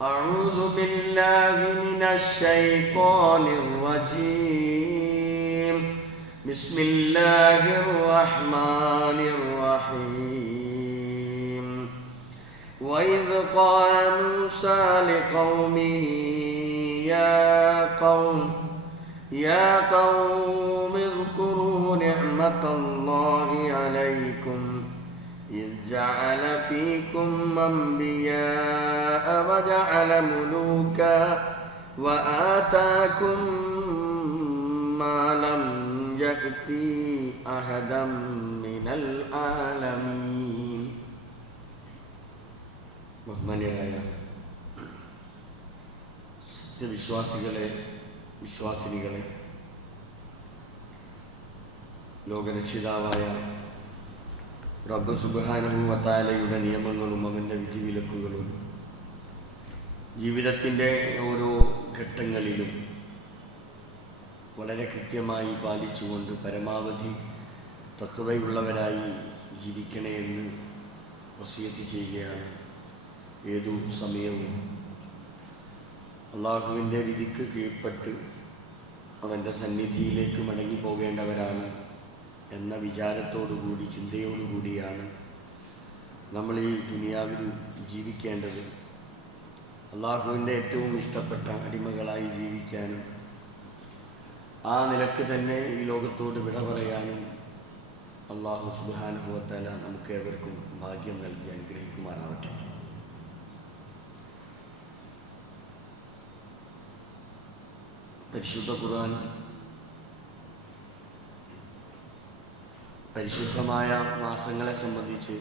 أعوذ بالله من الشيطان الرجيم. بسم الله الرحمن الرحيم. وإذ قال موسى لقومه يا قوم اذكروا نعمة الله عليكم إذ جعل فيكم أنبياء وجعل ملوكا وآتاكم ما لم يأت أحدا من العالمين. ബഹുമാന്യരായ സത്യവിശ്വാസികളെ, വിശ്വാസിനികളെ, ലോകരക്ഷിതാവായ റബ്ബ് സുബ്ഹാനഹു വ തആലയുടെ നിയമങ്ങളും അവൻ്റെ വിധിവിലക്കുകളും ജീവിതത്തിൻ്റെ ഓരോ ഘട്ടങ്ങളിലും വളരെ കൃത്യമായി പാലിച്ചുകൊണ്ട് പരമാവധി തഖ്വയുള്ളവരായി ജീവിക്കണേ എന്ന് വസിയത്ത് ചെയ്യുകയാണ്. ഏതു സമയവും അള്ളാഹുവിൻ്റെ വിധിക്ക് കീഴ്പ്പെട്ട് അവൻ്റെ സന്നിധിയിലേക്ക് മടങ്ങി പോകേണ്ടവരാണ് എന്ന വിചാരത്തോടുകൂടി, ചിന്തയോടുകൂടിയാണ് നമ്മൾ ഈ ദുനിയാവിൽ ജീവിക്കേണ്ടത്. അള്ളാഹുവിൻ്റെ ഏറ്റവും ഇഷ്ടപ്പെട്ട അടിമകളായി ജീവിക്കാനും ആ നിലക്ക് തന്നെ ഈ ലോകത്തോട് വിട പറയാനും അള്ളാഹു സുബ്ഹാനഹു വ തആല നമുക്ക് ഏവർക്കും ഭാഗ്യം നൽകി അനുഗ്രഹിക്കുമാറാവട്ടെ. പരിശുദ്ധ ഖുർആൻ പരിശുദ്ധമായ മാസങ്ങളെ സംബന്ധിച്ച്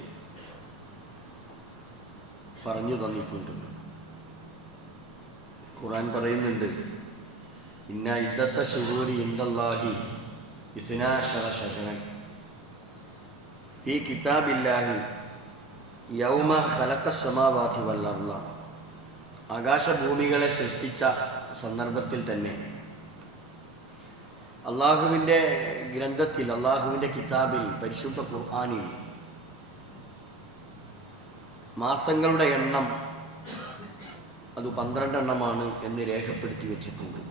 പറഞ്ഞു തന്നിട്ടുണ്ട്. ഖുർആൻ പറയുന്നുണ്ട്, ഇന്ന ഇദ്ദത്ത ശുഹൂരി ഇൻദല്ലാഹി 12 ശഹ്റൻ ഫീ കിതാബില്ലാഹി യൗമ ഖലഖസ് സമാവാതി വൽ അർള. ആകാശഭൂമികളെ സൃഷ്ടിച്ച സന്ദർഭത്തിൽ തന്നെ അള്ളാഹുവിൻ്റെ ഗ്രന്ഥത്തിൽ, അള്ളാഹുവിൻ്റെ കിതാബിൽ, പരിശുദ്ധ ഖുർആനിൽ മാസങ്ങളുടെ എണ്ണം അത് 12 എണ്ണമാണ് എന്ന് രേഖപ്പെടുത്തി വെച്ചിട്ടുണ്ട്.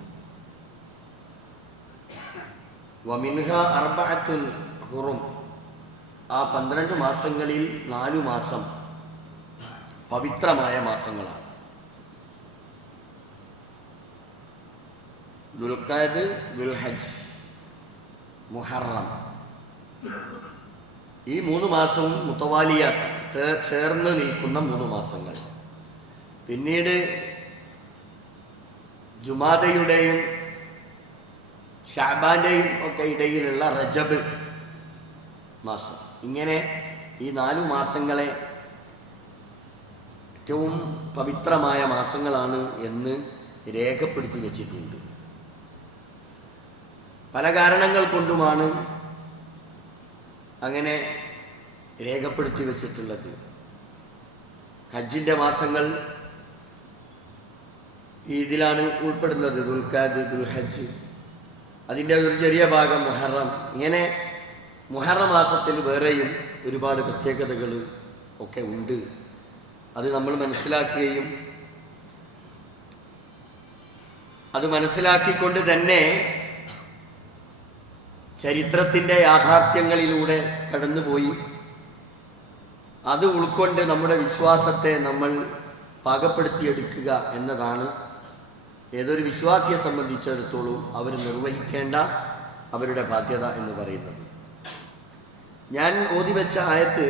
വമിൻഹ അർബഅത്തുൻ ഹുറും. ആ 12 മാസങ്ങളിൽ 4 മാസം പവിത്രമായ മാസങ്ങളാണ്. ദുൽഖഅദ്, ദുൽഹജ്ജ്, മുഹറം. ഈ 3 മാസവും മുത്തവാലിയാത്ത് ചേർന്ന് നിൽക്കുന്ന 3 മാസങ്ങൾ. പിന്നീട് ജുമാദയുടെയും ശഅബാന്റെയും ഒക്കെ ഇടയിലുള്ള റജബ് മാസം. ഇങ്ങനെ ഈ 4 മാസങ്ങളെ ഏറ്റവും പവിത്രമായ മാസങ്ങളാണ് എന്ന് രേഖപ്പെടുത്തി വെച്ചിട്ടുണ്ട്. പല കാരണങ്ങൾ കൊണ്ടുമാണ് അങ്ങനെ രേഖപ്പെടുത്തി വെച്ചിട്ടുള്ളത്. ഹജ്ജിൻ്റെ മാസങ്ങൾ ഇതിലാണ് ഉൾപ്പെടുന്നത്. ദുൽഖഅദ്, ദുൽഹജ്ജ്, അതിൻ്റെ ഒരു ചെറിയ ഭാഗം മുഹറം. ഇങ്ങനെ മുഹറം മാസത്തിൽ വേറെയും ഒരുപാട് പ്രത്യേകതകൾ ഒക്കെ ഉണ്ട്. അത് നമ്മൾ മനസ്സിലാക്കുകയും അത് മനസ്സിലാക്കിക്കൊണ്ട് തന്നെ ചരിത്രത്തിൻ്റെ യാഥാർത്ഥ്യങ്ങളിലൂടെ കടന്നുപോയി അത് ഉൾക്കൊണ്ട് നമ്മുടെ വിശ്വാസത്തെ നമ്മൾ പാകപ്പെടുത്തിയെടുക്കുക എന്നതാണ് ഏതൊരു വിശ്വാസിയെ സംബന്ധിച്ചിടത്തോളം അവർ നിർവഹിക്കേണ്ട അവരുടെ ബാധ്യത എന്ന് പറയുന്നത്. ഞാൻ ഓതിവെച്ച ആയത്ത്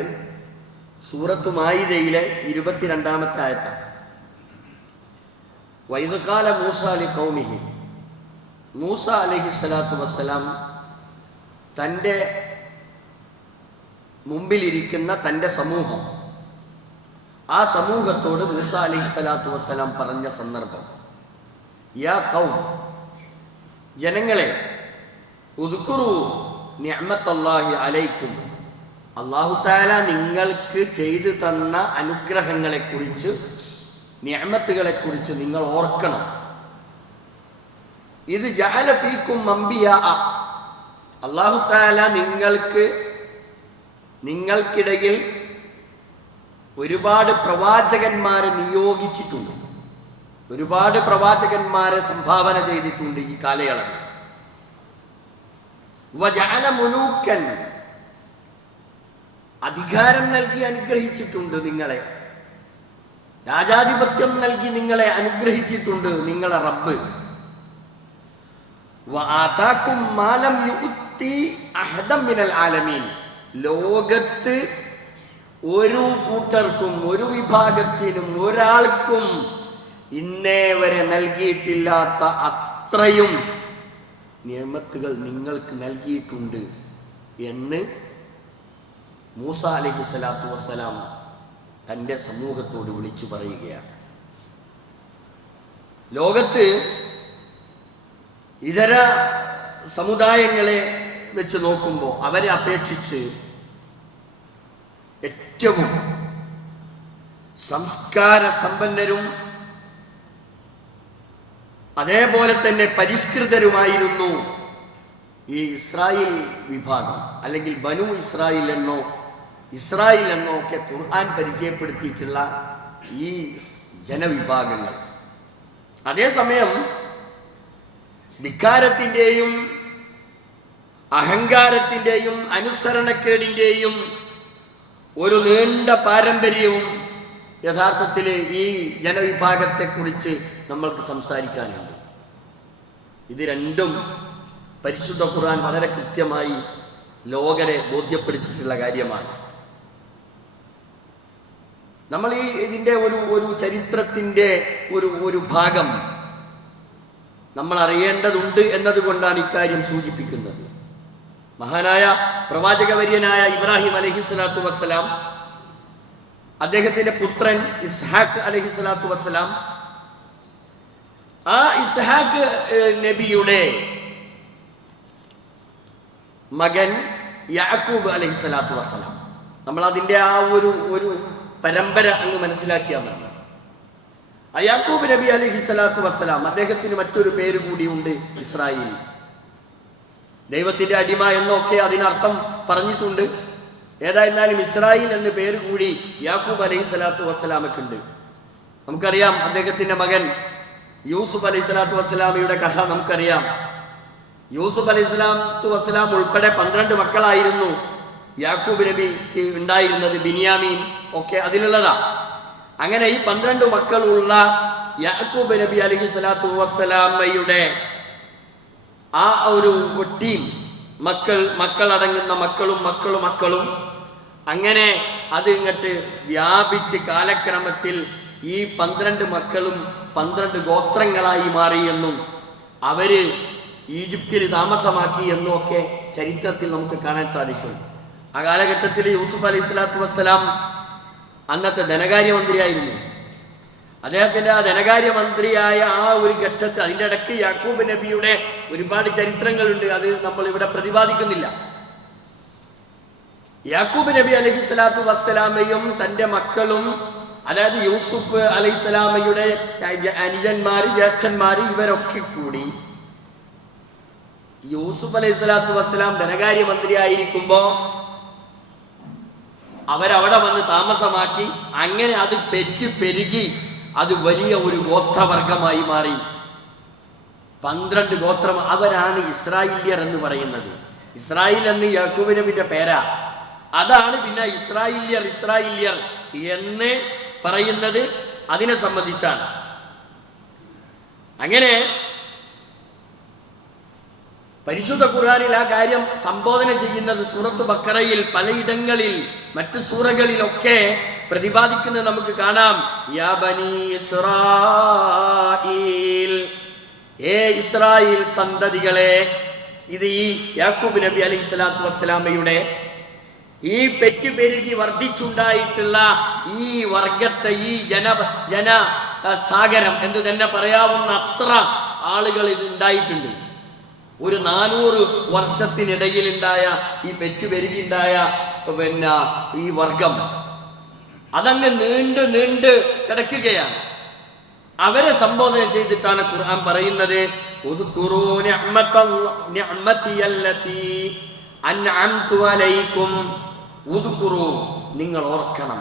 സൂറത്തു മാഇദയിലെ 22-ാമത്തെ ആയത്താണ്. വഇദ് ഖാല മൂസാ ലിഖൗമിഹി. മൂസ അലൈഹിസ്സലാത്തു വസ്സലാം തൻ്റെ മുമ്പിലിരിക്കുന്ന തൻ്റെ സമൂഹം, ആ സമൂഹത്തോട് മൂസ അലൈഹിസ്സലാത്തു വസ്സലാം പറഞ്ഞ സന്ദർഭം, യാ ഖൗം, ജനങ്ങളെ, ഉദ്കുറു നിഅമത്തല്ലാഹി അലൈക്കും, അല്ലാഹു തആല നിങ്ങൾക്ക് ചെയ്തു തന്ന അനുഗ്രഹങ്ങളെക്കുറിച്ച്, നിഅമത്തുകളെക്കുറിച്ച് നിങ്ങൾ ഓർക്കണം. ഇത് ജഅല ഫീക്കും അംബിയാ, അല്ലാഹു തആല നിങ്ങൾക്കിടയിൽ ഒരുപാട് പ്രവാചകന്മാരെ നിയോഗിച്ചിട്ടുണ്ട്. ഒരുപാട് പ്രവാചകന്മാരെ സംഭാവന ചെയ്തിട്ടുണ്ട് ഈ കാലയളവിൽ. വജഅല മുലൂക്കൻ, അധികാരം നൽകി അനുഗ്രഹിച്ചിട്ടുണ്ട് നിങ്ങളെ, രാജാധിപത്യം നൽകി നിങ്ങളെ അനുഗ്രഹിച്ചിട്ടുണ്ട് നിങ്ങളെ റബ്ബ്. വആതാകും മാ ലം യുഅ്തി അഹദൻ മിനൽ ആലമീൻ, ലോകത്ത് ഒരു കൂട്ടർക്കും ഒരു വിഭാഗത്തിനും ഒരാൾക്കും ഇന്നേ വരെ നൽകിയിട്ടില്ലാത്ത അത്രയും നിഅമത്തുകൾ നിങ്ങൾക്ക് നൽകിയിട്ടുണ്ട് എന്ന് മൂസ അലൈഹിസ്സലാത്തു വസ്സലാം തൻ്റെ സമൂഹത്തോട് വിളിച്ചു പറയുകയാണ്. ലോകത്ത് ഇതര സമുദായങ്ങളെ വെച്ച് നോക്കുമ്പോൾ അവരെ അപേക്ഷിച്ച് ഏറ്റവും സംസ്കാര സമ്പന്നരും അതേപോലെ തന്നെ പരിഷ്കൃതരുമായിരുന്നു ഈ ഇസ്രായേൽ വിഭാഗം, അല്ലെങ്കിൽ ബനു ഇസ്രായേൽ എന്നോ ഇസ്രായേൽ എന്നോ ഒക്കെ ഖുർആൻ പരിചയപ്പെടുത്തിയിട്ടുള്ള ഈ ജനവിഭാഗങ്ങൾ. അതേസമയം ധിക്കാരത്തിൻ്റെയും അഹങ്കാരത്തിൻ്റെയും അനുസരണക്കേടിൻ്റെയും ഒരു നീണ്ട പാരമ്പര്യവും യഥാർത്ഥത്തിൽ ഈ ജനവിഭാഗത്തെക്കുറിച്ച് നമ്മൾക്ക് സംസാരിക്കാനുണ്ട്. ഇത് രണ്ടും പരിശുദ്ധ ഖുർആൻ വളരെ കൃത്യമായി ലോകരെ ബോധ്യപ്പെടുത്തിയിട്ടുള്ള കാര്യമാണ്. നമ്മൾ ഇതിൻ്റെ ഒരു ചരിത്രത്തിൻ്റെ ഒരു ഭാഗം നമ്മൾ അറിയേണ്ടതുണ്ട് എന്നതുകൊണ്ടാണ് ഇക്കാര്യം സൂചിപ്പിക്കുന്നത്. മഹാനായ പ്രവാചകവര്യനായ ഇബ്രാഹിം അലൈഹിസ്സലാത്തു വസ്സലാം, അദ്ദേഹത്തിൻ്റെ പുത്രൻ ഇസ്ഹാഖ് അലൈഹിസ്സലാത്തു വസ്സലാം, ആ ഇസ്ഹാഖ് നബിയുടെ മകൻ യാക്കൂബ് അലൈഹിസ്സലാത്തു വസ്സലാം, നമ്മൾ അതിൻ്റെ ആ ഒരു പരമ്പര അങ്ങ് മനസ്സിലാക്കിയാൽ മതി. യാക്കൂബ് നബി അലൈഹിസ്സലാത്തു വസ്സലാം, അദ്ദേഹത്തിന് മറ്റൊരു പേര് കൂടിയുണ്ട്, ഇസ്രായേൽ, ദൈവത്തിൻ്റെ അടിമ എന്നൊക്കെ അതിനർത്ഥം പറഞ്ഞിട്ടുണ്ട്. ഏതായിരുന്നാലും ഇസ്രായേൽ എന്ന പേര് കൂടി യാക്കൂബ് അലൈഹിസ്സലാത്തു വസ്സലാമൊക്കെ ഉണ്ട്. നമുക്കറിയാം അദ്ദേഹത്തിൻ്റെ മകൻ യൂസുഫ് അലൈഹിസ്സലാത്തു വസ്സലാമയുടെ കഥ നമുക്കറിയാം. യൂസുഫ് അലൈഹിസ്സലാത്തു വസ്സലാം ഉൾപ്പെടെ 12 മക്കളായിരുന്നു യാക്കൂബ് നബിക്ക് ഉണ്ടായിരുന്നത്. ബിനിയാമീൻ ഒക്കെ അതിലുള്ളതാ. അങ്ങനെ ഈ 12 മക്കളുള്ള യാക്കൂബ് നബി അലൈഹിസ്സലാത്തു വസ്സലാമയുടെ ആ ഒരു ടീം, മക്കളടങ്ങുന്ന മക്കളും അങ്ങനെ അത് ഇങ്ങോട്ട് വ്യാപിച്ച് കാലക്രമത്തിൽ ഈ 12 മക്കളും 12 ഗോത്രങ്ങളായി മാറിയെന്നും അവര് ഈജിപ്തിൽ താമസമാക്കി എന്നും ഒക്കെ ചരിത്രത്തിൽ നമുക്ക് കാണാൻ സാധിക്കും. ആ കാലഘട്ടത്തിൽ യൂസുഫ് അലൈഹിസ്സലാത്തു വസ്സലാം അന്നത്തെ ധനകാര്യമന്ത്രിയായിരുന്നു. അദ്ദേഹത്തിൻ്റെ ആ ധനകാര്യമന്ത്രിയായ ആ ഒരു ഘട്ടത്തിൽ, അതിൻ്റെ ഇടയ്ക്ക് യാക്കൂബ് നബിയുടെ ഒരുപാട് ചരിത്രങ്ങളുണ്ട്, അത് നമ്മൾ ഇവിടെ പ്രതിപാദിക്കുന്നില്ല. യാക്കൂബ് നബി അലൈഹിസ്സലാത്തു വസ്സലാമയും തൻ്റെ മക്കളും, അതായത് യൂസുഫ് അലൈഹിസ്സലാമയുടെ അനുജന്മാര്, ജ്യേഷ്ഠന്മാര്, ഇവരൊക്കെ കൂടി യൂസുഫ് അലൈഹിസ്സലാത്തു വസ്സലാം ധനകാര്യമന്ത്രി ആയിരിക്കുമ്പോൾ അവരവിടെ വന്ന് താമസമാക്കി. അങ്ങനെ അത് പെരുകി അത് വലിയ ഒരു ഗോത്രവർഗമായി മാറി. 12 ഗോത്രം, അവരാണ് ഇസ്രായേല്യർ എന്ന് പറയുന്നത്. ഇസ്രായേൽ എന്ന് യാക്കൂബ് നബിയുടെ പേരാ. അതാണ് പിന്നെ ഇസ്രായേല്യർ എന്ന് പറയുന്നത് അതിനെ സംബന്ധിച്ചാണ്. അങ്ങനെ പരിശുദ്ധ ഖുർആനിൽ ആ കാര്യം സംബോധന ചെയ്യുന്നത് സൂറത്ത് ബഖറയിൽ, പലയിടങ്ങളിൽ, മറ്റു സൂറകളിലൊക്കെ പ്രതിപാദിക്കുന്നത് നമുക്ക് കാണാം. യാ ബനി ഇസ്രായീൽ, ഇസ്രായേൽ സന്തതികളെ. ഇത് ഈ യാക്കൂബ് നബി അലൈഹിസ്സലാത്തു വസ്സലാമയുടെ ഈ പെരുകി വർദ്ധിച്ചുണ്ടായിട്ടുള്ള ഈ വർഗത്തെ, ഈ ജന സാഗരം എന്ന് തന്നെ പറയാവുന്ന അത്ര ആളുകൾ ഇത് ഉണ്ടായിട്ടുണ്ട്. ഒരു 400 വർഷത്തിനിടയിലുണ്ടായ ഈ പെരുകിണ്ടായ ഈ വർഗം അതങ്ങ് നീണ്ട് കിടക്കുകയാണ്. അവരെ സംബോധന ചെയ്തിട്ടാണ് ഖുർആൻ പറയുന്നത്, നിങ്ങൾ ഓർക്കണം,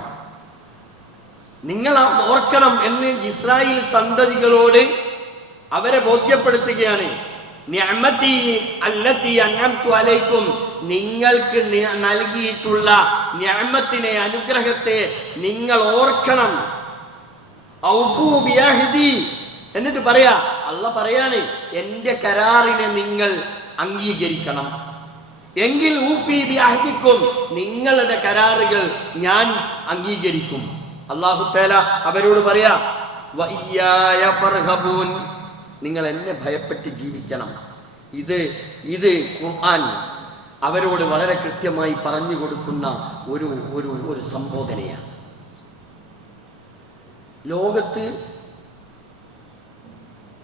നിങ്ങൾ ഓർക്കണം എന്ന് ഇസ്രായേൽ സന്തതികളോട് അവരെ ബോധ്യപ്പെടുത്തുകയാണ്. നിഅമതി അല്ലതി അൻഅംതു അലൈക്കും, നിങ്ങൾക്ക് നൽകിയിട്ടുള്ള നിഅമത്തിനെ, അനുഗ്രഹത്തെ നിങ്ങൾ ഓർക്കണം. ഔഫു ബിഅഹ്ദി, എന്നിട്ട് പറയാ, അല്ലാഹ് പറയാണ്, എൻ്റെ കരാറിനെ നിങ്ങൾ അംഗീകരിക്കണം. എങ്കിൽ ഊഫി ബിഅഹ്ദിക്കും, നിങ്ങളുടെ കരാറുകൾ ഞാൻ അംഗീകരിക്കും. അല്ലാഹു തആല അവരോട് പറയാ, വഇയ്യായ ഫർഹബൂൻ, നിങ്ങൾ എന്നെ ഭയപ്പെട്ട് ജീവിക്കണം. ഇത് ഖുർആൻ അവരോട് വളരെ കൃത്യമായി പറഞ്ഞു കൊടുക്കുന്ന ഒരു സംബോധനയാണ്. ലോകത്ത്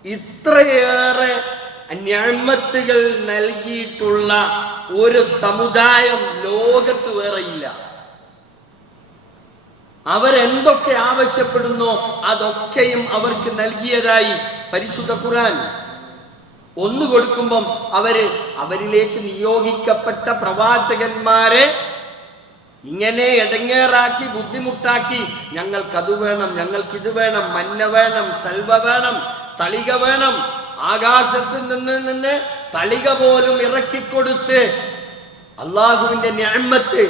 ഇത്രയേറെ നിഅമത്തുകൾ നൽകിയിട്ടുള്ള ഒരു സമുദായം ലോകത്ത് വേറെയില്ല. അവരെന്തൊക്കെ ആവശ്യപ്പെടുന്നോ അതൊക്കെയും അവർക്ക് നൽകിയതായി പരിശുദ്ധ ഖുർആൻ. ഒന്ന് കൊടുക്കുമ്പം അവരിലേക്ക് നിയോഗിക്കപ്പെട്ട പ്രവാചകന്മാരെ ഇങ്ങനെ എടങ്ങേറാക്കി, ബുദ്ധിമുട്ടാക്കി, ഞങ്ങൾക്കത് വേണം, ഞങ്ങൾക്കിത് വേണം, മന്ന വേണം, സൽവ വേണം, തളിക വേണം, ആകാശത്ത് നിന്ന് തളിക പോലും ഇറക്കിക്കൊടുത്ത് അള്ളാഹുവിന്റെ നിഅമത്ത്,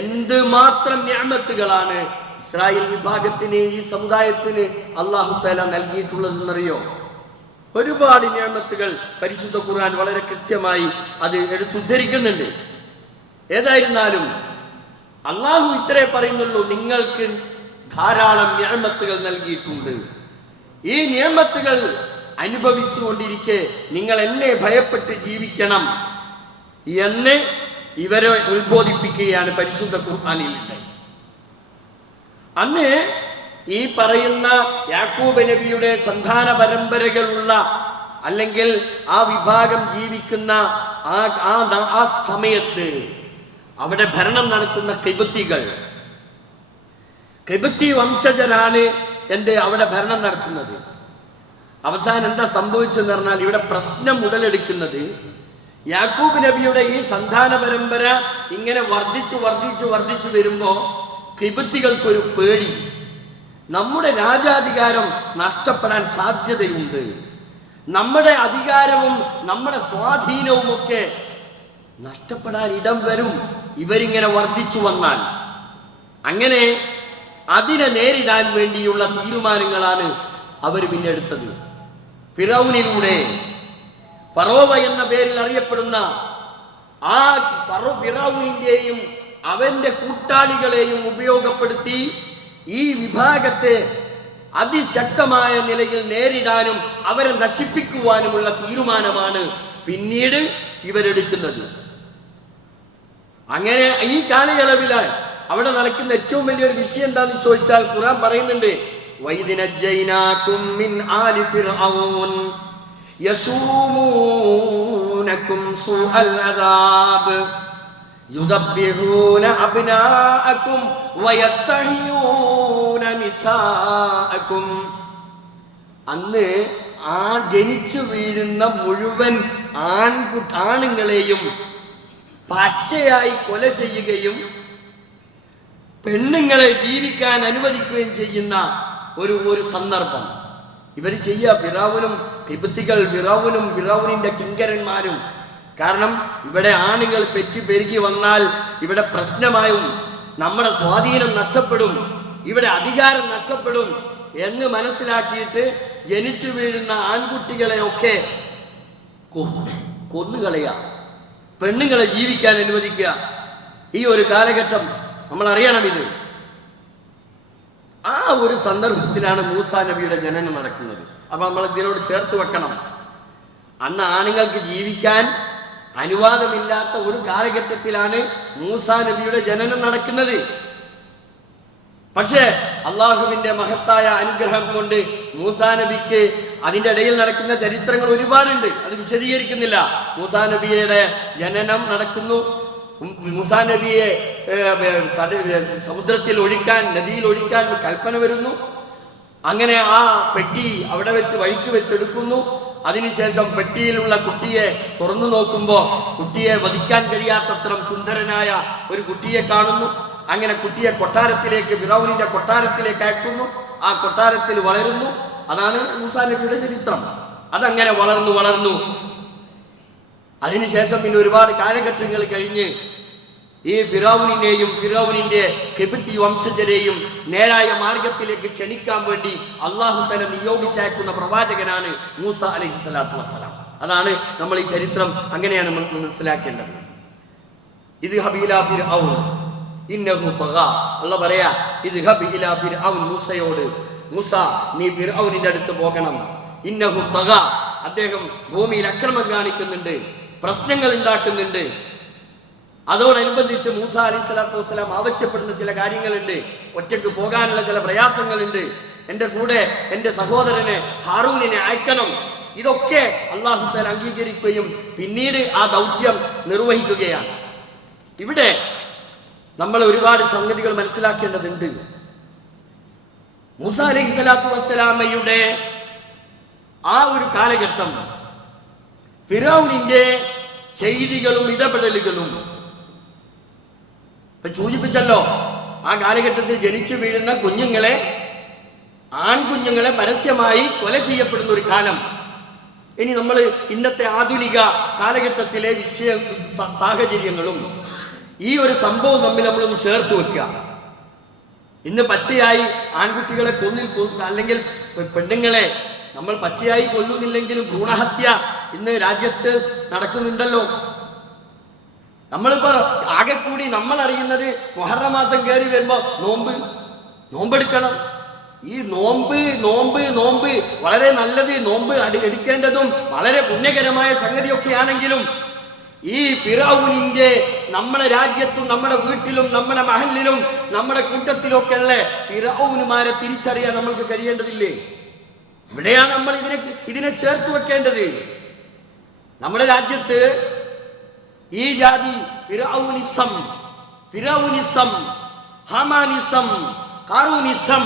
എന്തുമാത്രം നിഅമത്തുകളാണ് ഇസ്രായേൽ വിഭാഗത്തിന്, ഈ സമുദായത്തിന് അല്ലാഹു തആല നൽകിയിട്ടുള്ളതെന്നറിയോ? ഒരുപാട് നിഅമത്തുകൾ പരിശുദ്ധ ഖുർആൻ വളരെ കൃത്യമായി അത് എടുത്തുദ്ധരിക്കുന്നുണ്ട്. ഏതായിരുന്നാലും അള്ളാഹു ഇത്രേ പറയുന്നുള്ളൂ, നിങ്ങൾക്ക് ധാരാളം നിഅമത്തുകൾ നൽകിയിട്ടുണ്ട്. ഈ നിഅമത്തുകൾ അനുഭവിച്ചു കൊണ്ടിരിക്കെ നിങ്ങൾ എന്നെ ഭയപ്പെട്ട് ജീവിക്കണം എന്ന് ഇവരെ ഉത്ബോധിപ്പിക്കുകയാണ് പരിശുദ്ധ ഖുർആനിലൂടെ. അന്ന് ഈ പറയുന്ന യാക്കൂബ് നബിയുടെ സന്താന പരമ്പരകളുള്ള, അല്ലെങ്കിൽ ആ വിഭാഗം ജീവിക്കുന്ന ആ സമയത്ത് അവിടെ ഭരണം നടത്തുന്ന ഖിബ്തി വംശജരാണ് അവിടെ ഭരണം നടത്തുന്നത്. അവസാനം എന്താ സംഭവിച്ചെന്ന് പറഞ്ഞാൽ, ഇവിടെ പ്രശ്നം ഉടലെടുക്കുന്നത് യാക്കൂബ് നബിയുടെ ഈ സന്താന പരമ്പര ഇങ്ങനെ വർദ്ധിച്ചു വരുമ്പോ ഖിബ്തികൾക്കൊരു പേടി, നമ്മുടെ രാജാധികാരം നഷ്ടപ്പെടാൻ സാധ്യതയുണ്ട്, നമ്മുടെ അധികാരവും നമ്മുടെ സ്വാധീനവും ഒക്കെ നഷ്ടപ്പെടാൻ ഇടം വരും ഇവരിങ്ങനെ വർദ്ധിച്ചു വന്നാൽ. അങ്ങനെ അതിനെ നേരിടാൻ വേണ്ടിയുള്ള തീരുമാനങ്ങളാണ് അവർ പിന്നെ എടുത്തത്. ഫിറൗനിലൂടെ, ഫറോവ എന്ന പേരിൽ അറിയപ്പെടുന്ന ആ ഫിറൗനിന്റെയും അവന്റെ കൂട്ടാളികളെയും ഉപയോഗപ്പെടുത്തി ഈ വിഭാഗത്തെ അതിശക്തമായ നിലയിൽ നേരിടാനും അവരെ നശിപ്പിക്കുവാനുമുള്ള തീരുമാനമാണ് പിന്നീട് ഇവരെടുക്കുന്നത്. അങ്ങനെ ഈ കാലയളവില് അവിടെ നടക്കുന്ന ഏറ്റവും വലിയൊരു വിഷയം എന്താണെന്ന് ചോദിച്ചാൽ, ഖുർആൻ പറയുന്നുണ്ട്, വൈദിനജ്ജൈനാകും മിൻ ആലി ഫിർഔൻ യസൂമൂനകും സൂഅൽ അദാബ് യുദബ്ബിഹൂന അബ്നാഅകും വയസ്തഹ്യൂന നിസാഅകും. അന്ന് ആ ജനിച്ചു വീഴുന്ന മുഴുവൻ ആണുങ്ങളെയും പച്ചയായി കൊല ചെയ്യുകയും പെണ്ണുങ്ങളെ ജീവിക്കാൻ അനുവദിക്കുകയും ചെയ്യുന്ന ഒരു സന്ദർഭം ഇവർ ചെയ്യുക. ഫിറൗനിന്റെ കിങ്കരന്മാരും. കാരണം ഇവിടെ ആണുങ്ങൾ പെരുകി വന്നാൽ ഇവിടെ പ്രശ്നമായും, നമ്മുടെ സ്വാധീനം നഷ്ടപ്പെടും, ഇവിടെ അധികാരം നഷ്ടപ്പെടും എന്ന് മനസ്സിലാക്കിയിട്ട് ജനിച്ചു വീഴുന്ന ആൺകുട്ടികളെയൊക്കെ കൊന്നുകളയുക, പെണ്ണുങ്ങളെ ജീവിക്കാൻ അനുവദിക്കുക. ഈ ഒരു കാലഘട്ടം നമ്മൾ അറിയണം. ഇത് ആ ഒരു സന്ദർഭത്തിലാണ് മൂസാ നബിയുടെ ജനനം നടക്കുന്നത്. അപ്പൊ നമ്മൾ ഇതിനോട് ചേർത്ത് വെക്കണം, അന്ന് ആണുങ്ങൾക്ക് ജീവിക്കാൻ അനുവാദമില്ലാത്ത ഒരു കാലഘട്ടത്തിലാണ് മൂസാ നബിയുടെ ജനനം നടക്കുന്നത്. പക്ഷേ അള്ളാഹുവിന്റെ മഹത്തായ അനുഗ്രഹം കൊണ്ട് മൂസാ നബിക്ക് അതിൻ്റെ ഇടയിൽ നടക്കുന്ന ചരിത്രങ്ങൾ ഒരുപാടുണ്ട്, അത് വിശദീകരിക്കുന്നില്ല. മൂസാ നബിയുടെ ജനനം നടക്കുന്നു, മൂസാ നബിയെ സമുദ്രത്തിൽ ഒഴിക്കാൻ, നദിയിൽ ഒഴിക്കാൻ കൽപ്പന വരുന്നു. അങ്ങനെ ആ പെട്ടി അവിടെ വെച്ച് വഴിക്ക് വെച്ചെടുക്കുന്നു. അതിനുശേഷം പെട്ടിയിലുള്ള കുട്ടിയെ തുറന്നു നോക്കുമ്പോൾ കുട്ടിയെ വധിക്കാൻ കഴിയാത്തത്ര സുന്ദരനായ ഒരു കുട്ടിയെ കാണുന്നു. അങ്ങനെ കുട്ടിയെ കൊട്ടാരത്തിലേക്ക്, ഫിറൗനിന്റെ കൊട്ടാരത്തിലേക്ക് അയക്കുന്നു. ആ കൊട്ടാരത്തിൽ വളരുന്നു. അതാണ് മൂസാ നബിയുടെ ചരിത്രം. അതങ്ങനെ വളർന്നു വളർന്നു അതിനുശേഷം പിന്നെ ഒരുപാട് കാലഘട്ടങ്ങൾ കഴിഞ്ഞ് ഈ ഫിറൗനിനെയും ഫിറൗനിന്റെ ഖിബ്തി വംശജരെയും നേരായ മാർഗത്തിലേക്ക് ക്ഷണിക്കാൻ വേണ്ടി അള്ളാഹു തആല നിയോഗിച്ചയക്കുന്ന പ്രവാചകനാണ് മൂസ അലൈഹിസ്സലാത്തു വസ്സലാം. അതാണ് നമ്മൾ ഈ ചരിത്രം അങ്ങനെയാണ് മനസ്സിലാക്കേണ്ടത്. ഇദ്ഹബ് ഇലാ ഫിർഔൻ ഇന്നഹു തഗാ. അല്ലാഹു പറയാ ഇദ്ഹബ് ഇലാ ഫിർഔൻ, മൂസയോട്, മൂസ നീ ഫിർഔനിന്റെ അടുത്ത് പോകണം. ഇന്നഹു തഗാ, അദ്ദേഹം ഭൂമിയിൽ അക്രമം കാണിക്കുന്നുണ്ട്, പ്രശ്നങ്ങൾ ഉണ്ടാക്കുന്നുണ്ട്. അതോടനുബന്ധിച്ച് മൂസ അലൈഹിസ്സലാത്തു വസ്സലാം ആവശ്യപ്പെടുന്ന ചില കാര്യങ്ങളുണ്ട്. ഒറ്റയ്ക്ക് പോകാനുള്ള ചില പ്രയാസങ്ങളുണ്ട്. എൻ്റെ കൂടെ എൻ്റെ സഹോദരനെ ഹാറൂനിനെ അയക്കണം. ഇതൊക്കെ അല്ലാഹു തആല അംഗീകരിക്കുകയും പിന്നീട് ആ ദൗത്യം നിർവഹിക്കുകയാണ്. ഇവിടെ നമ്മൾ ഒരുപാട് സംഗതികൾ മനസ്സിലാക്കേണ്ടതുണ്ട്. മൂസ അലൈഹിസ്സലാത്തു വസ്സലാമയുടെ ആ ഒരു കാലഘട്ടം ഫിറൗനിന്റെ ചെയ്തികളും ഇടപെടലുകളും സൂചിപ്പിച്ചല്ലോ. ആ കാലഘട്ടത്തിൽ ജനിച്ചു വീഴുന്ന കുഞ്ഞുങ്ങളെ, ആൺകുഞ്ഞുങ്ങളെ പരസ്യമായി കൊല ചെയ്യപ്പെടുന്ന ഒരു കാലം. ഇനി നമ്മൾ ഇന്നത്തെ ആധുനിക കാലഘട്ടത്തിലെ സാഹചര്യങ്ങളും ഈ ഒരു സംഭവം തമ്മിൽ നമ്മളൊന്ന് ചേർത്ത് വെക്കുക. ഇന്ന് പച്ചയായി ആൺകുട്ടികളെ അല്ലെങ്കിൽ പെണ്ണുങ്ങളെ നമ്മൾ പച്ചയായി കൊല്ലുന്നില്ലെങ്കിലും ഭ്രൂണഹത്യ ഇന്ന് രാജ്യത്ത് നടക്കുന്നുണ്ടല്ലോ. നമ്മളിപ്പോ ആകെ കൂടി നമ്മൾ അറിയുന്നത് മുഹറം മാസം കയറി വരുമ്പോ നോമ്പെടുക്കണം. ഈ നോമ്പ് വളരെ നല്ലത്, നോമ്പ് എടുക്കേണ്ടതും വളരെ പുണ്യകരമായ സംഗതിയൊക്കെയാണെങ്കിലും ഈ ഫിറൗനിന്റെ നമ്മുടെ രാജ്യത്തും നമ്മുടെ വീട്ടിലും നമ്മുടെ മഹലിലും നമ്മുടെ കൂട്ടത്തിലൊക്കെ ഉള്ള ഫിറൗനുമാരെ തിരിച്ചറിയാൻ നമ്മൾക്ക് കഴിയേണ്ടതില്ലേ? ഇവിടെയാണ് നമ്മൾ ഇതിനെ ചേർത്ത് വെക്കേണ്ടത്. നമ്മുടെ രാജ്യത്ത് ഈ ജാതി ഫിറൗനിസം, ഹാമാനിസം, കാറൂനിസം,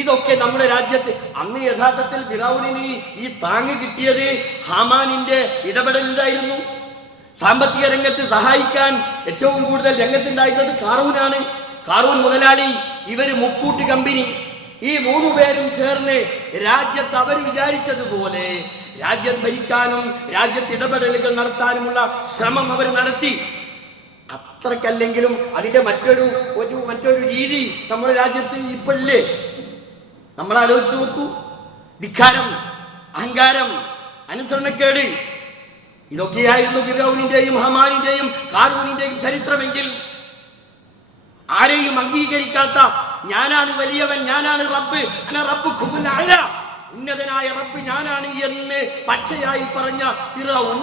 ഇതൊക്കെ നമ്മുടെ രാജ്യത്ത് അന്ന് യഥാർത്ഥത്തിൽ ഫിറൗനിന് ഈ താങ്ങ് കിട്ടിയത് ഹാമാനിന്റെ ഇടപെടലുണ്ടായിരുന്നു. സാമ്പത്തിക രംഗത്ത് സഹായിക്കാൻ ഏറ്റവും കൂടുതൽ രംഗത്തുണ്ടായിരുന്നത് കാറൂനാണ്. കാറൂൻ മുതലാളി, ഇവര് മുക്കൂട്ട് കമ്പനി, ഈ മൂന്ന് പേരും ചേർന്ന് രാജ്യത്ത് അവർ വിചാരിച്ചതുപോലെ രാജ്യം ഭരിക്കാനും രാജ്യത്ത് ഇടപെടലുകൾ നടത്താനുമുള്ള ശ്രമം അവർ നടത്തി. അത്രക്കല്ലെങ്കിലും അതിന്റെ മറ്റൊരു രീതി നമ്മുടെ രാജ്യത്ത് ഇപ്പോഴില്ലേ? നമ്മൾ ആലോചിച്ച് നോക്കൂ. ധിക്കാരം, അഹങ്കാരം, അനുസരണക്കേട്, ഇതൊക്കെയായിരുന്നു ഫിറൗനിന്റെയും ഹമാനിന്റെയും കാറൂനിന്റെയും ചരിത്രമെങ്കിൽ ആരെയും അംഗീകരിക്കാത്ത ഞാനാണ് വലിയവൻ, ഞാനാണ് റബ്ബ്, റബ്ബുക്കുമുൽ അഅ്ല, ഉന്നതനായ റബ്ബ് ഞാനാണ് എന്ന് പച്ചയായി പറഞ്ഞ ഫിറൗൻ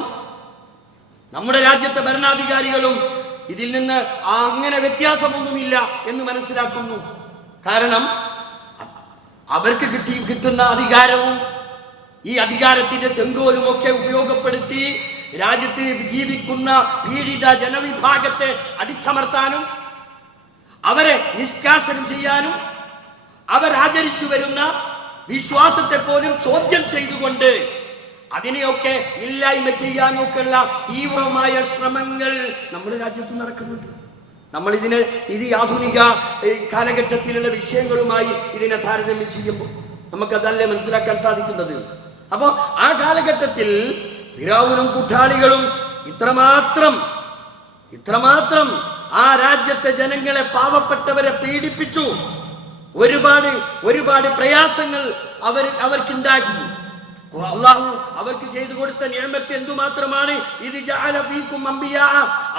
നമ്മുടെ രാജ്യത്തെ ഭരണാധികാരികളും ഇതിൽ നിന്ന് അങ്ങനെ വ്യത്യാസമൊന്നുമില്ല എന്ന് മനസ്സിലാക്കുന്നു. കാരണം അവർക്ക് കിട്ടുന്ന അധികാരവും ഈ അധികാരത്തിന്റെ ചെങ്കോലും ഒക്കെ ഉപയോഗപ്പെടുത്തി രാജ്യത്ത് ജീവിക്കുന്ന പീഡിത ജനവിഭാഗത്തെ അടിച്ചമർത്താനും അവരെ നിഷ്കാസനം ചെയ്യാനും അവരാചരിച്ചു വരുന്ന വിശ്വാസത്തെ പോലും ചോദ്യം ചെയ്തുകൊണ്ട് അതിനെയൊക്കെ ഇല്ലായ്മ ചെയ്യാനൊക്കെയുള്ള തീവ്രമായ ശ്രമങ്ങൾ നമ്മുടെ രാജ്യത്ത് നടക്കുന്നുണ്ട്. നമ്മൾ ഇത് ആധുനിക കാലഘട്ടത്തിലുള്ള വിഷയങ്ങളുമായി ഇതിനെ താരതമ്യം ചെയ്യുമ്പോൾ നമുക്കതല്ലേ മനസ്സിലാക്കാൻ സാധിക്കുന്നത്. അപ്പോ ആ കാലഘട്ടത്തിൽ ഫിറൗനും കൂട്ടാളികളും ഇത്രമാത്രം ആ രാജ്യത്തെ ജനങ്ങളെ, പാവപ്പെട്ടവരെ പീഡിപ്പിച്ചു. ഒരുപാട് പ്രയാസങ്ങൾ അവർക്കുണ്ടാക്കി. അല്ലാഹു അവർക്ക് ചെയ്തു കൊടുത്ത നിഅമത്ത് എന്തുമാത്രമാണ്. ഇത് ജഅല ഫീകും അംബിയാ,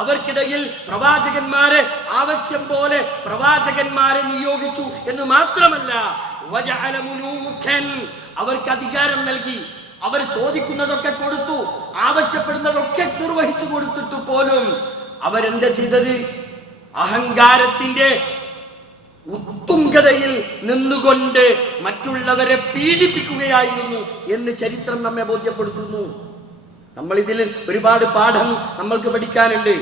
അവർക്കിടയിൽ പ്രവാചകന്മാരെ ആവശ്യം പോലെ പ്രവാചകന്മാരെ നിയോഗിച്ചു എന്ന് മാത്രമല്ല, വജഅല മുലൂകൻ, അവർക്ക് അധികാരം നൽകി. അവർ ചോദിക്കുന്നതൊക്കെ കൊടുത്തു, ആവശ്യപ്പെടുന്നതൊക്കെ നിർവഹിച്ചു കൊടുത്തിട്ട് പോലും അവരെന്താ ചെയ്തത്? അഹങ്കാരത്തിന്റെ ഉത്തുംഗതയിൽ നിന്നുകൊണ്ട് മറ്റുള്ളവരെ പീഡിപ്പിക്കുകയായിരുന്നു എന്ന് ചരിത്രം നമ്മെ ബോധ്യപ്പെടുത്തുന്നു. നമ്മൾ ഇതിൽ ഒരുപാട് പാഠം നമ്മൾക്ക് പഠിക്കാനുണ്ട്.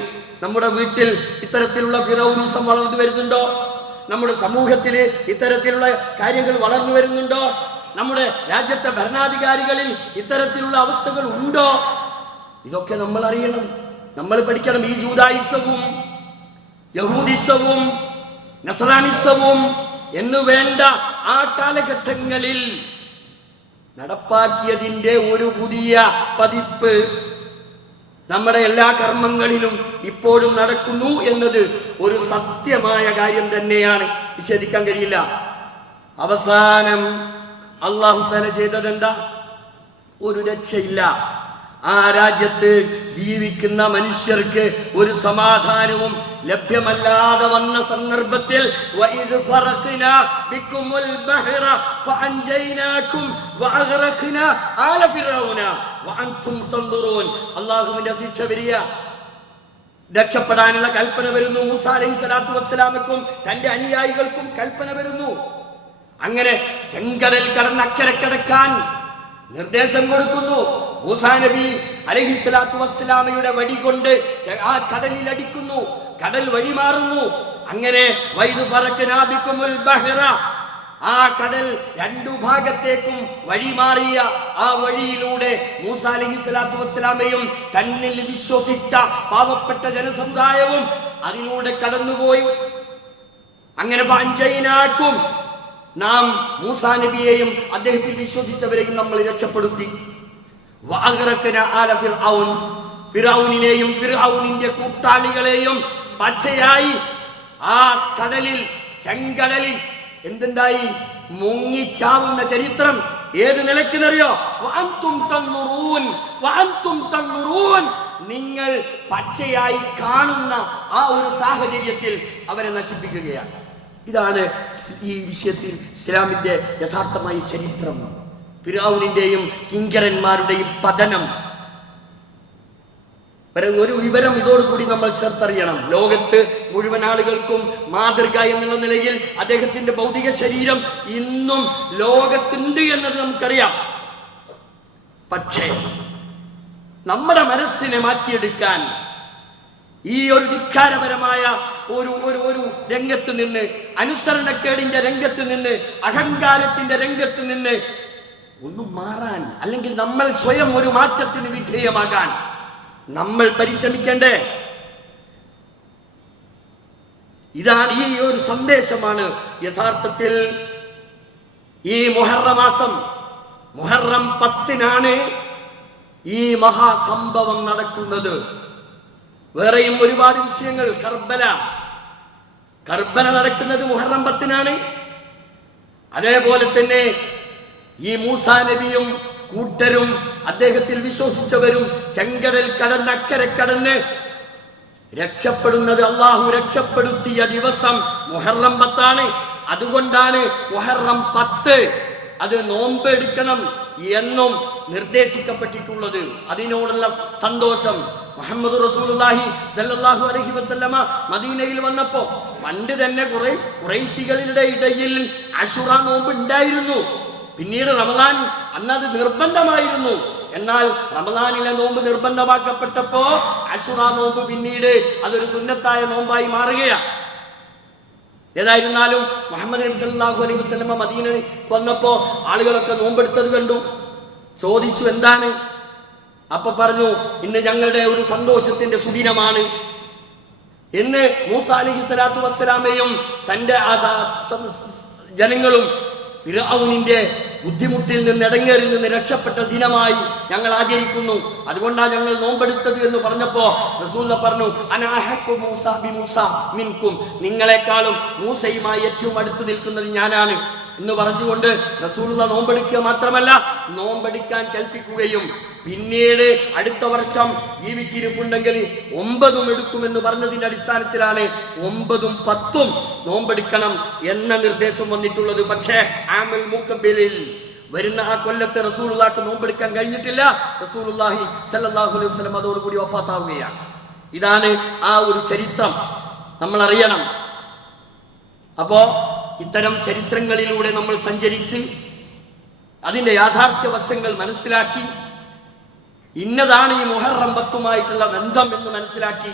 നമ്മുടെ വീട്ടിൽ ഇത്തരത്തിലുള്ള ഫിറൗനിസം വളർന്നു വരുന്നുണ്ടോ? നമ്മുടെ സമൂഹത്തിൽ ഇത്തരത്തിലുള്ള കാര്യങ്ങൾ വളർന്നു വരുന്നുണ്ടോ? നമ്മുടെ രാജ്യത്തെ ഭരണാധികാരികളിൽ ഇത്തരത്തിലുള്ള അവസ്ഥകൾ ഉണ്ടോ? ഇതൊക്കെ നമ്മൾ അറിയണം, നമ്മൾ പഠിക്കണം. ഈ ജൂദായിസവും യഹൂദിസവും നസ്രാനിസവും എന്നു വേണ്ട ആ കാലഘട്ടങ്ങളിൽ നടപ്പാക്കിയതിൻ്റെ ഒരു പുതിയ പതിപ്പ് നമ്മുടെ എല്ലാ കർമ്മങ്ങളിലും ഇപ്പോഴും നടക്കുന്നു എന്നത് ഒരു സത്യമായ കാര്യം തന്നെയാണ്, നിഷേധിക്കാൻ കഴിയില്ല. അവസാനം അല്ലാഹു തആല ചെയ്തതെന്താ? ഒരു രക്ഷയില്ല. ആ രാജ്യത്ത് ജീവിക്കുന്ന മനുഷ്യർക്ക് ഒരു സമാധാനവും ലഭ്യമല്ലാതെ വന്ന സന്ദർഭത്തിൽ അല്ലാഹുവിന്റെ ശിക്ഷ വരിക, രക്ഷപ്പെടാനുള്ള കൽപ്പന വരുന്നു. മൂസാ അലൈഹിസ്സലാത്തു വസ്സലാമക്കും തന്റെ അനുയായികൾക്കും കൽപ്പന വരുന്നു. അങ്ങനെ ചെങ്കടൽ കടന്ന് അക്കരെ കടക്കാൻ നിർദ്ദേശം കൊടുക്കുന്നു. മൂസാ നബി അലൈഹിസ്സലാത്തു വസ്സലാമയുടെ വടി കൊണ്ട് ആ കടലിൽ അടിക്കുന്നു, കടൽ വഴിമാറുന്നു. അങ്ങനെ ആ കടൽ രണ്ടു ഭാഗത്തേക്കും വഴിമാറിയ ആ വഴിയിലൂടെ മൂസാ അലൈഹിസ്സലാത്തു വസ്സലാമയും തന്നിൽ വിശ്വസിച്ച പാവപ്പെട്ട ജനസമുദായവും അതിലൂടെ കടന്നുപോയി. അങ്ങനെ അഞ്ചൈനാക്കും നാം മൂസാ നബിയെയും അദ്ദേഹത്തിൽ വിശ്വസിച്ചവരെയും നമ്മൾ രക്ഷപ്പെടുത്തി. ഫിർഔനിനെയും ഫിർഔനിന്റെ കൂട്ടാളികളെയും പച്ചയായി ആ കടലിൽ, ചെങ്കടലിൽ എന്തുണ്ടായി? മുങ്ങിച്ചാവുന്ന ചരിത്രം ഏത് നിലയ്ക്കെന്നറിയോ? നിങ്ങൾ പച്ചയായി കാണുന്ന ആ ഒരു സാഹചര്യത്തിൽ അവരെ നശിപ്പിക്കുകയാണ്. ഇതാണ് ഈ വിഷയത്തിൽ ഇസ്ലാമിന്റെ യഥാർത്ഥമായ ചരിത്രം. ഫിർഔനിന്റെയും കിങ്കരന്മാരുടെയും പതനം. ഒരു വിവരം ഇതോടുകൂടി നമ്മൾ ചേർത്തറിയണം. ലോകത്ത് മുഴുവൻ ആളുകൾക്കും മാതൃക എന്നുള്ള നിലയിൽ അദ്ദേഹത്തിന്റെ ഭൗതിക ശരീരം ഇന്നും ലോകത്തുണ്ട് എന്നത് നമുക്കറിയാം. പക്ഷേ നമ്മുടെ മനസ്സിനെ മാറ്റിയെടുക്കാൻ ഈ ഒരു ധിക്കാരപരമായ ഒരു രംഗത്ത് നിന്ന്, അനുസരണക്കേടിന്റെ രംഗത്ത് നിന്ന്, അഹങ്കാരത്തിന്റെ രംഗത്ത് നിന്ന് ഒന്നും മാറാൻ, അല്ലെങ്കിൽ നമ്മൾ സ്വയം ഒരു മാറ്റത്തിന് വിധേയമാകാൻ നമ്മൾ പരിശ്രമിക്കണ്ടേ? ഇതാണ് ഈ ഒരു സന്ദേശമാണ് യഥാർത്ഥത്തിൽ ഈ മുഹറം മാസം, മുഹറം 10-നാണ് ഈ മഹാസംഭവം നടക്കുന്നത്. വേറെയും ഒരുപാട് വിഷയങ്ങൾ. കർബല നടക്കുന്നത് മുഹറം 10-നാണ്. അതേപോലെ തന്നെ ഈ മൂസാ നബിയും കൂട്ടരും അദ്ദേഹത്തിൽ വിശ്വസിച്ചവരും ചെങ്കടൽ കടന്ന് അക്കരെ കടന്ന് രക്ഷപ്പെടുന്നത്, അള്ളാഹു രക്ഷപ്പെടുത്തിയ ദിവസം മുഹറം 10-ആണ്. അതുകൊണ്ടാണ് മുഹറം 10 അത് നോമ്പ് എടുക്കണം എന്നും നിർദ്ദേശിക്കപ്പെട്ടിട്ടുള്ളത്. അതിനോടുള്ള സന്തോഷം മുഹമ്മദ് റസൂലുള്ളാഹി സ്വല്ലല്ലാഹു അലൈഹി വസല്ലമ മദീനയിൽ വന്നപ്പോൾ പണ്ട് തന്നെ ഖുറൈശികളുടെ ഇടയിൽ അശുറ നോമ്പ് ഉണ്ടായിരുന്നു. പിന്നീട് റമദാൻ അന്നത് നിർബന്ധമായിരുന്നു. എന്നാൽ റമദാനിലെ നോമ്പ് നിർബന്ധമാക്കപ്പെട്ടപ്പോ അശുറ നോമ്പ് പിന്നീട് അതൊരു സുന്നത്തായ നോമ്പായി മാറുകയാണ്. ഏതായിരുന്നാലും മുഹമ്മദ് നബി സല്ലല്ലാഹു അലൈഹി വസല്ലമ മദീനയിൽ വന്നപ്പോ ആളുകളൊക്കെ നോമ്പെടുത്തത് കണ്ടു. ചോദിച്ചു, എന്താണ്? അപ്പൊ പറഞ്ഞു, ഇന്ന് ഞങ്ങളുടെ ഒരു സന്തോഷത്തിന്റെ സുദിനമാണ്. ഇന്ന് മൂസാ അലൈഹിസ്സലാത്തു വസ്സലാമയും തന്റെ ജനങ്ങളും ഫിർഔനിന്റെ ബുദ്ധിമുട്ടിൽ നിന്ന്, ഇടങ്ങേറിൽ നിന്ന് രക്ഷപ്പെട്ട ദിനമായി ഞങ്ങൾ ആചരിക്കുന്നു. അതുകൊണ്ടാണ് ഞങ്ങൾ നോമ്പെടുത്തത് എന്ന് പറഞ്ഞപ്പോ റസൂൽ പറഞ്ഞു, മിൻകും, നിങ്ങളെക്കാളും മൂസയുമായി ഏറ്റവും അടുത്ത് നിൽക്കുന്നത് ഞാനാണ് എന്ന് പറഞ്ഞുകൊണ്ട് റസൂലുള്ള നോമ്പെടുക്കുക മാത്രമല്ല നോമ്പെടുക്കാൻ കൽപ്പിക്കുകയും പിന്നീട് അടുത്ത വർഷം ജീവിച്ചിരിപ്പുണ്ടെങ്കിൽ 9 എടുക്കുമെന്ന് പറഞ്ഞതിന്റെ അടിസ്ഥാനത്തിലാണ് 9ഉം 10ഉം നോമ്പെടുക്കണം എന്ന നിർദ്ദേശം വന്നിട്ടുള്ളത്. പക്ഷേ ആമൽ മുഖബിലിൽ വരുന്ന ആ കൊല്ലത്തെ റസൂലുള്ളാഹിക്ക് നോമ്പെടുക്കാൻ കഴിഞ്ഞിട്ടില്ല. റസൂലുള്ളാഹി സ്വല്ലല്ലാഹു അലൈഹി വസല്ലം അതോടുകൂടി വഫാത്താവുകയാണ്. ഇതാണ് ആ ഒരു ചരിത്രം നമ്മൾ അറിയണം. അപ്പോ ഇത്തരം ചരിത്രങ്ങളിലൂടെ നമ്മൾ സഞ്ചരിച്ച് അതിൻ്റെ യാഥാർത്ഥ്യ വശങ്ങൾ മനസ്സിലാക്കി ഇന്നതാണ് ഈ മുഹറം 10ഉമായിട്ടുള്ള ബന്ധം എന്ന് മനസ്സിലാക്കി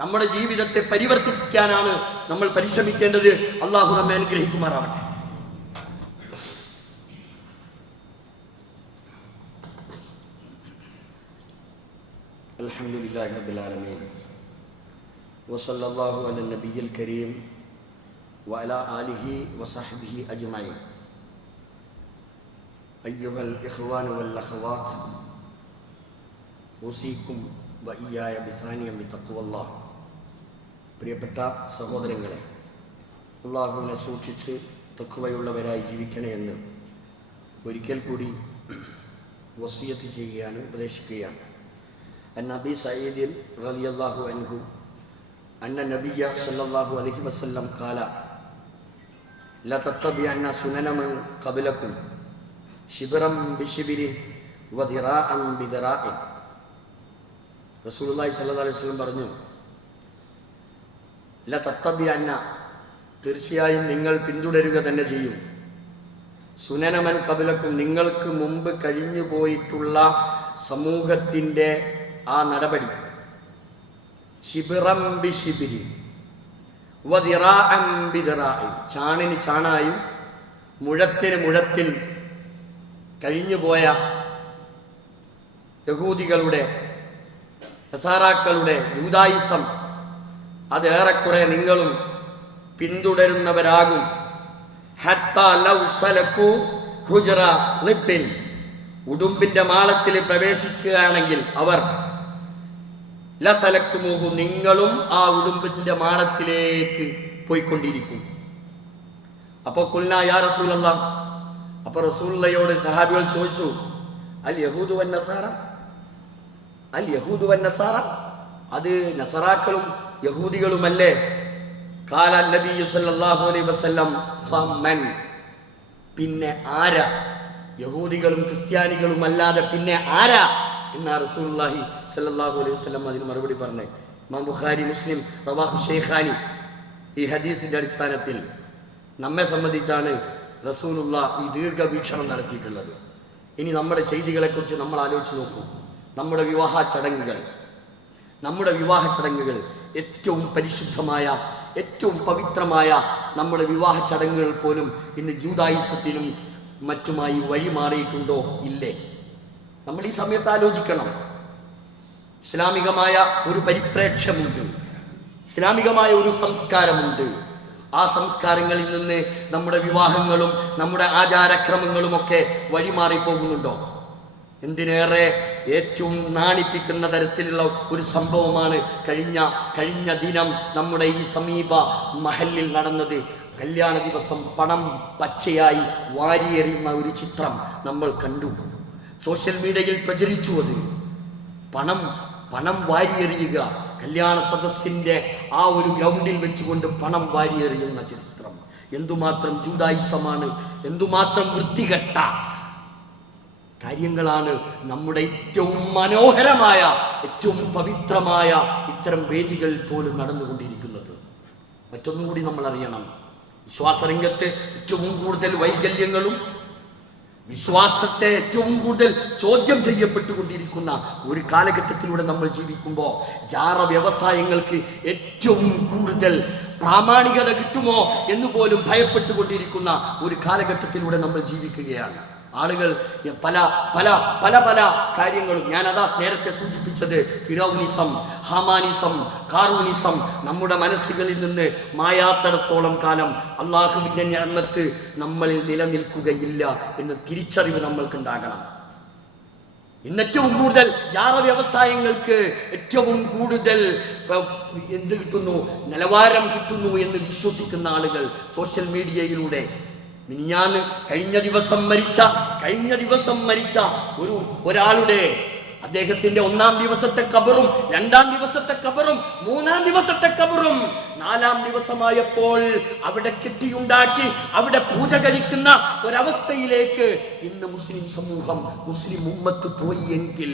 നമ്മുടെ ജീവിതത്തെ പരിവർത്തിപ്പിക്കാനാണ് നമ്മൾ പരിശ്രമിക്കേണ്ടത്. അള്ളാഹു നമ്മെ അനുഗ്രഹിക്കുമാറാവട്ടെ. അൽഹംദുലില്ലാഹി റബ്ബിൽ ആലമീൻ വസല്ലല്ലാഹു അലൻ നബിയിൽ കരീം وعلى آله وصحبه أجمعين. أيها الإخوان والأخوات، أوصيكم وإياي بثانية بتقوى الله. പ്രിയപ്പെട്ട സഹോദരങ്ങളെ, അള്ളാഹുവിനെ സൂക്ഷിച്ച് തഖ്വയുള്ളവരായി ജീവിക്കണേ എന്ന് ഒരിക്കൽ കൂടി വസിയത്ത് ചെയ്യുകയാണ്, ഉപദേശിക്കുകയാണ്. അൻ അബീ സഈദ് റളിയല്ലാഹു അൻഹു അന്ന നബിയ സല്ലല്ലാഹു അലൈഹി വസല്ലം ഖാല ല തത്തബിഅന്ന സുനന മൻ ഖബലകും ശിബ്റൻ ബിശിബ്രിൻ വദിറാഅൻ ബിദിറാഇൻ. റസൂലുള്ളാഹി സ്വല്ലല്ലാഹു അലൈഹി വസല്ലം പറഞ്ഞു, ല തത്തബിഅന്ന, തീർച്ചയായും നിങ്ങൾ പിന്തുടരുക തന്നെ ചെയ്യും, സുനന മൻ ഖബലകും, നിങ്ങൾക്ക് മുമ്പ് കഴിഞ്ഞു പോയിട്ടുള്ള സമൂഹത്തിൻ്റെ ആ നടപടി, ശിബ്റൻ ബിശിബ്രിൻ വദിറാഅൻ ബിദിറാഇൻ, ചാണിന് ചാണായും മുഴത്തിന് മുഴത്തിൽ കഴിഞ്ഞുപോയ യഹൂദികളുടെ, നസാറാക്കളുടെ യൂദായിസം അതേറെക്കുറെ നിങ്ങളും പിന്തുടരുന്നവരാകും. ഹത്താ ലൗ സലകൂ ഹുജ്റ ലിബ്ബിൻ, ഉടുമ്പിന്റെ മാളത്തിൽ പ്രവേശിക്കുകയാണെങ്കിൽ അവർ ലസലക്തുമൂഹു, നിങ്ങളും ആ ഉടുമ്പിന്റെ മാളത്തിലേക്ക് പോയിക്കൊണ്ടിരിക്കും. അപ്പോൾ ഖുൽനാ യാ റസൂലല്ലാഹ്, അപ്പോൾ റസൂലുള്ളാഹിയോട് സഹാബികൾ ചോദിച്ചു, അൽ യഹൂദു വൻ നസാറ, അൽ യഹൂദു വൻ നസാറ, അത് നസറാക്കളും യഹൂദികളുമല്ലേ? ഖാല നബി സല്ലല്ലാഹു അലൈഹി വസല്ലം ഫമൻ, പിന്നെ ആരാ? യഹൂദികളും ക്രിസ്ത്യാനികളും അല്ലാതെ പിന്നെ ആരാ എന്നാ റസൂലുള്ളാഹി സല്ലല്ലാഹു അലൈഹി വസല്ലം അതിന് മറുപടി പറഞ്ഞേ. ഇമാം ബുഖാരി, മുസ്ലിം, റവാഹു ശൈഖാനി, ഈ ഹദീസിന്റെ അടിസ്ഥാനത്തിൽ നമ്മെ സംബന്ധിച്ചാണ് റസൂലുള്ളാഹി ഈ ദീർഘവീക്ഷണം നടത്തിയിട്ടുള്ളത്. ഇനി നമ്മുടെ ചെയ്തികളെക്കുറിച്ച് നമ്മൾ ആലോചിച്ച് നോക്കൂ. നമ്മുടെ വിവാഹ ചടങ്ങുകൾ ഏറ്റവും പരിശുദ്ധമായ, ഏറ്റവും പവിത്രമായ നമ്മുടെ വിവാഹ ചടങ്ങുകൾ പോലും ഇന്ന് ജൂദായിസത്തിനും മറ്റുമായി വഴിമാറിയിട്ടുണ്ടോ? ഇല്ലേ? നമ്മൾ ഈ സമയത്ത് ആലോചിക്കണം. ഇസ്ലാമികമായ ഒരു പരിപ്രേക്ഷ്യമുണ്ട്, ഇസ്ലാമികമായ ഒരു സംസ്കാരമുണ്ട്. ആ സംസ്കാരങ്ങളിൽ നിന്ന് നമ്മുടെ വിവാഹങ്ങളും നമ്മുടെ ആചാരക്രമങ്ങളുമൊക്കെ വഴിമാറിപ്പോകുന്നുണ്ടോ? എന്തിനേറെ ഏറ്റവും നാണിപ്പിക്കുന്ന തരത്തിലുള്ള ഒരു സംഭവമാണ് കഴിഞ്ഞ ദിനം നമ്മുടെ ഈ സമീപ മഹല്ലിൽ നടന്നത്. കല്യാണ ദിവസം പണം പച്ചയായി വാരിയെറിയുന്ന ഒരു ചിത്രം നമ്മൾ കണ്ടു. സോഷ്യൽ മീഡിയയിൽ പ്രചരിച്ചു. അത് പണം വാരിയെറിയുക, കല്യാണ സദസ്സിൻ്റെ ആ ഒരു ഗ്രൗണ്ടിൽ വെച്ചുകൊണ്ട് പണം വാരിയെറിയുന്ന ചിത്രം. എന്തുമാത്രം ജൂദായിസമാണ്, എന്തുമാത്രം വൃത്തികെട്ട കാര്യങ്ങളാണ് നമ്മുടെ ഏറ്റവും മനോഹരമായ, ഏറ്റവും പവിത്രമായ ഇത്തരം വേദികൾ പോലും നടന്നുകൊണ്ടിരിക്കുന്നത്. മറ്റൊന്നും കൂടി നമ്മൾ അറിയണം. വിശ്വാസരംഗത്ത് ഏറ്റവും കൂടുതൽ വൈകല്യങ്ങളും വിശ്വാസത്തെ ഏറ്റവും കൂടുതൽ ചോദ്യം ചെയ്യപ്പെട്ടുകൊണ്ടിരിക്കുന്ന ഒരു കാലഘട്ടത്തിലൂടെ നമ്മൾ ജീവിക്കുമ്പോൾ ജാറ വ്യവസായങ്ങൾക്ക് ഏറ്റവും കൂടുതൽ പ്രാമാണികത കിട്ടുമോ എന്ന് പോലും ഭയപ്പെട്ടുകൊണ്ടിരിക്കുന്ന ഒരു കാലഘട്ടത്തിലൂടെ നമ്മൾ ജീവിക്കുകയാണ്. ആളുകൾ പല പല പല പല കാര്യങ്ങളും, ഞാനതാ നേരത്തെ സൂചിപ്പിച്ചത്, ഫിറൗനിസം, ഹാമാനിസം, കാറൂനിസം നമ്മുടെ മനസ്സുകളിൽ നിന്ന് മായാത്തടത്തോളം കാലം അള്ളാഹുവിൻ്റെ നിഅമത്ത് നമ്മളിൽ നിലനിൽക്കുകയില്ല എന്ന തിരിച്ചറിവ് നമ്മൾക്കുണ്ടാകണം. ഇന്ന് ഏറ്റവും കൂടുതൽ ജാറ വ്യവസായങ്ങൾക്ക് ഏറ്റവും കൂടുതൽ എന്ത് കിട്ടുന്നു, നിലവാരം കിട്ടുന്നു എന്ന് വിശ്വസിക്കുന്ന ആളുകൾ സോഷ്യൽ മീഡിയയിലൂടെ. കഴിഞ്ഞ ദിവസം മരിച്ച ഒരാളുടെ അദ്ദേഹത്തിന്റെ 1-ാം ദിവസത്തെ ഖബറും 2-ാം ദിവസത്തെ ഖബറും 3-ാം ദിവസത്തെ ഖബറും 4-ാം ദിവസമായപ്പോൾ അവിടെ കെട്ടിയുണ്ടാക്കി അവിടെ പൂജ കഴിക്കുന്ന ഒരവസ്ഥയിലേക്ക് ഇന്ന് മുസ്ലിം സമൂഹം, മുസ്ലിം ഉമ്മത്ത് പോയി എങ്കിൽ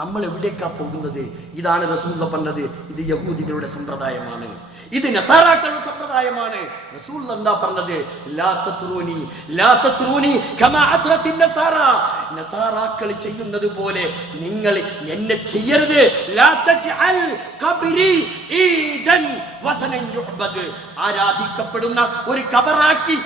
നമ്മൾ എവിടേക്കാ പോകുന്നത്? ഇതാണ് റസൂലുള്ളാഹി പറഞ്ഞത്, ഇത് യഹൂദികളുടെ സമ്പ്രദായമാണ്, ഇത് നസാറാക്കളുടെ സമ്പ്രദായമാണ്. റസൂലുള്ളാഹി എന്താ പറഞ്ഞത്? ലാ തത്റൂനി കമാ അത്റത്തിൻ നസാറ, നസാറാക്കൾ ചെയ്യുന്നത് പോലെ നിങ്ങൾ എന്നെ ചെയ്യരുത്. ലാ തജ്അൽ ഖബ്രി ഈദൻ വസനൻ യുഅബദ്, ആരാധിക്കപ്പെടുന്ന ഒരു ഖബറാക്കി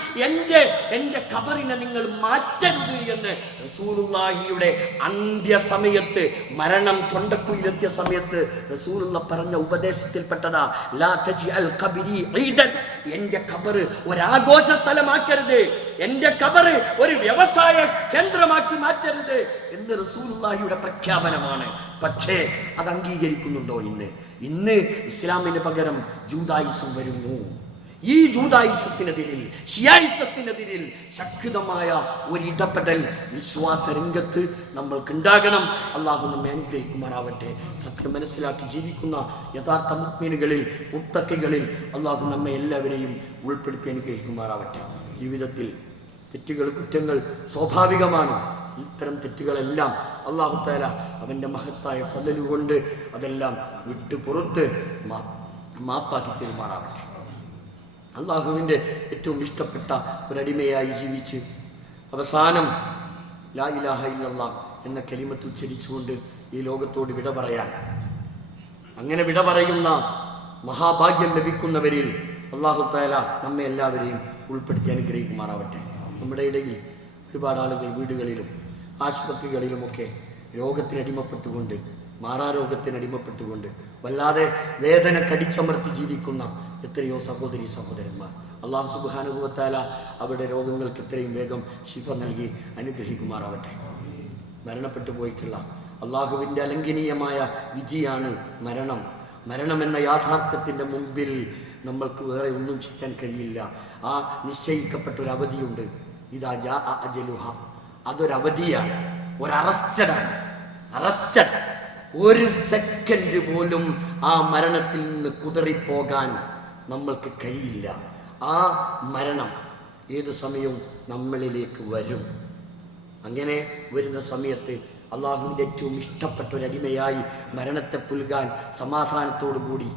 എൻ്റെ ഖബറിനെ നിങ്ങൾ മാറ്റരുത് എന്ന് റസൂലുള്ളാഹിയുടെ അന്ത്യസമയത്ത്, മരണം തൊണ്ടക്കുയിലെത്തിയ സമയത്ത് റസൂലുള്ളാഹി പറഞ്ഞ ഉപദേശത്തിൽപ്പെട്ടതാ ലാ തജ്അൽ ഖബ്രി ഈദൻ, എൻ്റെ ഖബറ് ഒരാഘോഷ സ്ഥലമാക്കരുത്, എൻ്റെ ഖബറ് ഒരു വ്യവസായ കേന്ദ്രമാക്കി മാറ്റരുത് എന്ന് റസൂലുള്ളാഹിയുടെ പ്രഖ്യാപനമാണ്. പക്ഷേ അത് അംഗീകരിക്കുന്നുണ്ടോ? ഇന്ന് ഇസ്ലാമിന് പകരം ജൂദായിസം വരുന്നു. ഈ ജൂദായിസത്തിനെതിരിൽ, ഷിയായിസത്തിനെതിരിൽ ശക്തമായ ഒരു ഇടപെടൽ വിശ്വാസ രംഗത്ത് നമ്മൾക്കുണ്ടാകണം. അള്ളാഹു നമ്മെ അനുഗ്രഹിക്കുമാറാവട്ടെ. സത്യം മനസ്സിലാക്കി ജീവിക്കുന്ന യഥാർത്ഥ മുഅ്മിനുകളിൽ, മുത്തഖികളിൽ അള്ളാഹു നമ്മെ എല്ലാവരെയും ഉൾപ്പെടുത്തി അനുഗ്രഹിക്കുമാറാവട്ടെ. ജീവിതത്തിൽ തെറ്റുകൾ, കുറ്റങ്ങൾ സ്വാഭാവികമാണ്. ഇത്തരം തെറ്റുകളെല്ലാം അള്ളാഹു തആല അവൻ്റെ മഹത്തായ ഫളൽ കൊണ്ട് അതെല്ലാം വിട്ടു പുറത്ത് മാപ്പാക്കി തരുമാറാവട്ടെ. അള്ളാഹുവിൻ്റെ ഏറ്റവും ഇഷ്ടപ്പെട്ട ഒരടിമയായി ജീവിച്ച് അവസാനം ലാ ഇലാഹ ഇല്ലല്ലാഹ് എന്ന കലിമത്ത് ഉച്ചരിച്ചുകൊണ്ട് ഈ ലോകത്തോട് വിട പറയാൻ, അങ്ങനെ വിട പറയുന്ന മഹാഭാഗ്യം ലഭിക്കുന്നവരിൽ അള്ളാഹു തആല നമ്മെ എല്ലാവരെയും ഉൾപ്പെടുത്തി അനുഗ്രഹിക്കുമാറാവട്ടെ. നമ്മുടെ ഇടയിൽ ഒരുപാട് ആളുകൾ വീടുകളിലും ആശുപത്രികളിലുമൊക്കെ രോഗത്തിനടിമപ്പെട്ടുകൊണ്ട്, മാറാരോഗത്തിനടിമപ്പെട്ടുകൊണ്ട് വല്ലാതെ വേദന കടിച്ചമർത്തി ജീവിക്കുന്ന എത്രയോ സഹോദരി സഹോദരന്മാർ. അല്ലാഹു സുബ്ഹാനഹു വ തആല അവരുടെ രോഗങ്ങൾക്ക് എത്രയും വേഗം ശിഫ നൽകി അനുഗ്രഹിക്കുമാറാവട്ടെ. മരണപ്പെട്ടു പോയിട്ടുള്ള അള്ളാഹുവിൻ്റെ അലംഘനീയമായ വിധിയാണ് മരണം. മരണമെന്ന യാഥാർത്ഥ്യത്തിൻ്റെ മുമ്പിൽ നമ്മൾക്ക് വേറെ ഒന്നും ചെയ്യാൻ കഴിയില്ല. ആ നിശ്ചയിക്കപ്പെട്ടൊരു അവധിയുണ്ട്. ഇദാ ജാഅ അജലുഹ, അതൊരവധിയാണ്, ഒരറസ്റ്റഡാണ്. അറസ്റ്റഡ്. ഒരു സെക്കൻഡ് പോലും ആ മരണത്തിൽ നിന്ന് കുതറിപ്പോകാൻ നമ്മൾക്ക് കഴിയില്ല. ആ മരണം ഏതു സമയവും നമ്മളിലേക്ക് വരും. അങ്ങനെ വരുന്ന സമയത്ത് അള്ളാഹുവിൻ്റെ ഏറ്റവും ഇഷ്ടപ്പെട്ട ഒരടിമയായി മരണത്തെ പുൽകാൻ സമാധാനത്തോടുകൂടി,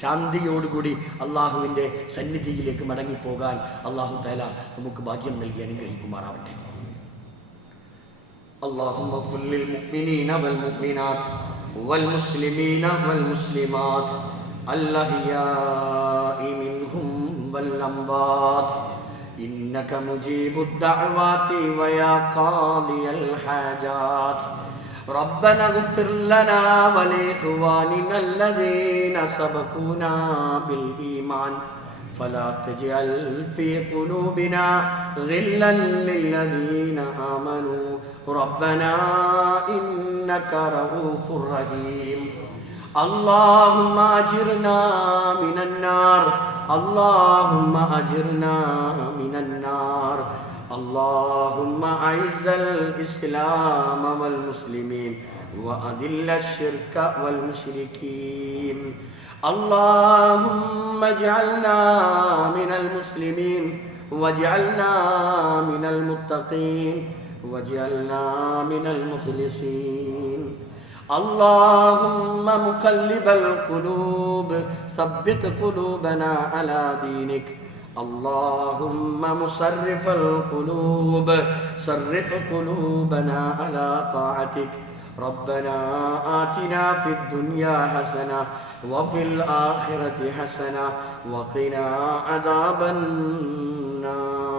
ശാന്തിയോടുകൂടി അള്ളാഹുവിൻ്റെ സന്നിധിയിലേക്ക് മടങ്ങിപ്പോകാൻ അള്ളാഹു തആല നമുക്ക് ഭാഗ്യം നൽകി അനുഗ്രഹിക്കുമാറാവട്ടെ. اللهم اغفر للمؤمنين والمؤمنات والمسلمين والمسلمات الأحياء منهم والأموات إنك مجيب الدعوات ويا قاضي الحاجات ربنا اغفر لنا ولإخواننا الذين سبقونا بالإيمان فلا تجعل في قلوبنا غلا للذين آمنوا ربنا إنك رؤوف رحيم اللهم أجرنا من النار اللهم أجرنا من النار اللهم أعز الإسلام والمسلمين وأذل الشرك والمشركين اللهم اجعلنا من المسلمين واجعلنا من المتقين واجعلنا من المخلصين اللهم مقلب القلوب ثبت قلوبنا على دينك اللهم مصرف القلوب صرف قلوبنا على طاعتك ربنا آتنا في الدنيا حسنة وفي الآخرة حسنة وقنا عذاب النار